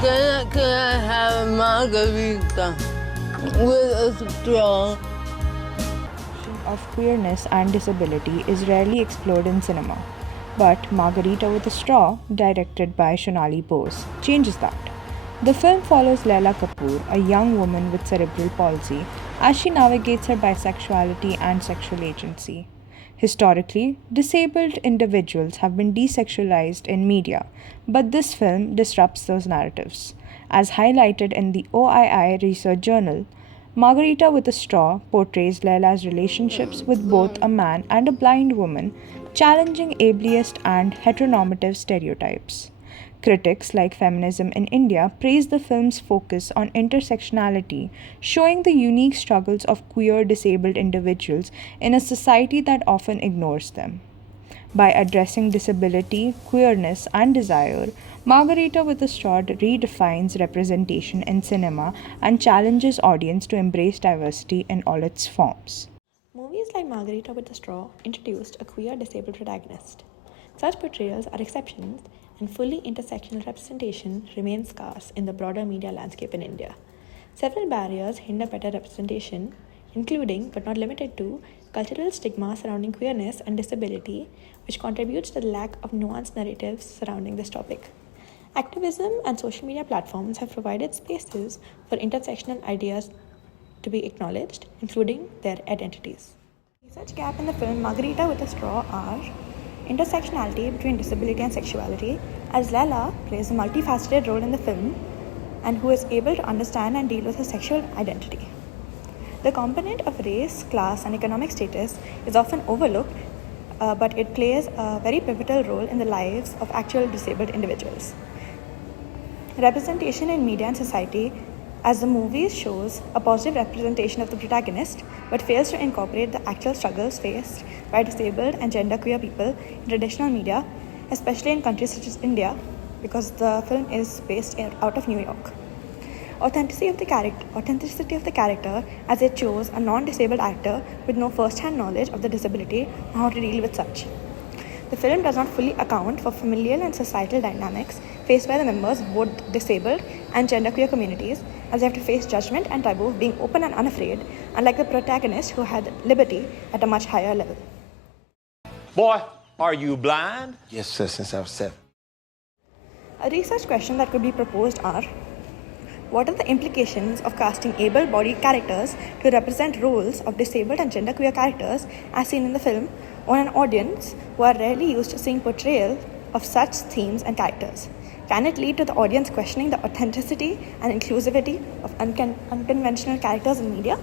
Can I have a margarita with a straw? Of queerness and disability is rarely explored in cinema. But Margarita with a Straw, directed by Shonali Bose, changes that. The film follows Laila Kapoor, a young woman with cerebral palsy, as she navigates her bisexuality and sexual agency. Historically, disabled individuals have been desexualized in media, but this film disrupts those narratives. As highlighted in the OII Research Journal, Margarita with a Straw portrays Laila's relationships with both a man and a blind woman, challenging ableist and heteronormative stereotypes. Critics like Feminism in India praise the film's focus on intersectionality, showing the unique struggles of queer disabled individuals in a society that often ignores them. By addressing disability, queerness, and desire, Margarita with a Straw redefines representation in cinema and challenges audience to embrace diversity in all its forms. Movies like Margarita with a Straw introduced a queer disabled protagonist. Such portrayals are exceptions, and fully intersectional representation remains scarce in the broader media landscape in India. Several barriers hinder better representation, including, but not limited to, cultural stigma surrounding queerness and disability, which contributes to the lack of nuanced narratives surrounding this topic. Activism and social media platforms have provided spaces for intersectional ideas to be acknowledged, including their identities. Research gap in the film Margarita with a Straw are intersectionality between disability and sexuality, as Lala plays a multifaceted role in the film and who is able to understand and deal with her sexual identity. The component of race, class, and economic status is often overlooked, but it plays a very pivotal role in the lives of actual disabled individuals. Representation in media and society, as the movie shows a positive representation of the protagonist but fails to incorporate the actual struggles faced by disabled and genderqueer people in traditional media, especially in countries such as India, because the film is based out of New York. Authenticity of the character, as it shows a non-disabled actor with no first-hand knowledge of the disability and how to deal with such. The film does not fully account for familial and societal dynamics faced by the members of both disabled and genderqueer communities, as they have to face judgment and taboo of being open and unafraid, unlike the protagonist who had liberty at a much higher level. Boy, are you blind? Yes, sir, since I was 7. A research question that could be proposed are: what are the implications of casting able-bodied characters to represent roles of disabled and genderqueer characters as seen in the film on an audience who are rarely used to seeing portrayal of such themes and characters? Can it lead to the audience questioning the authenticity and inclusivity of unconventional characters in media?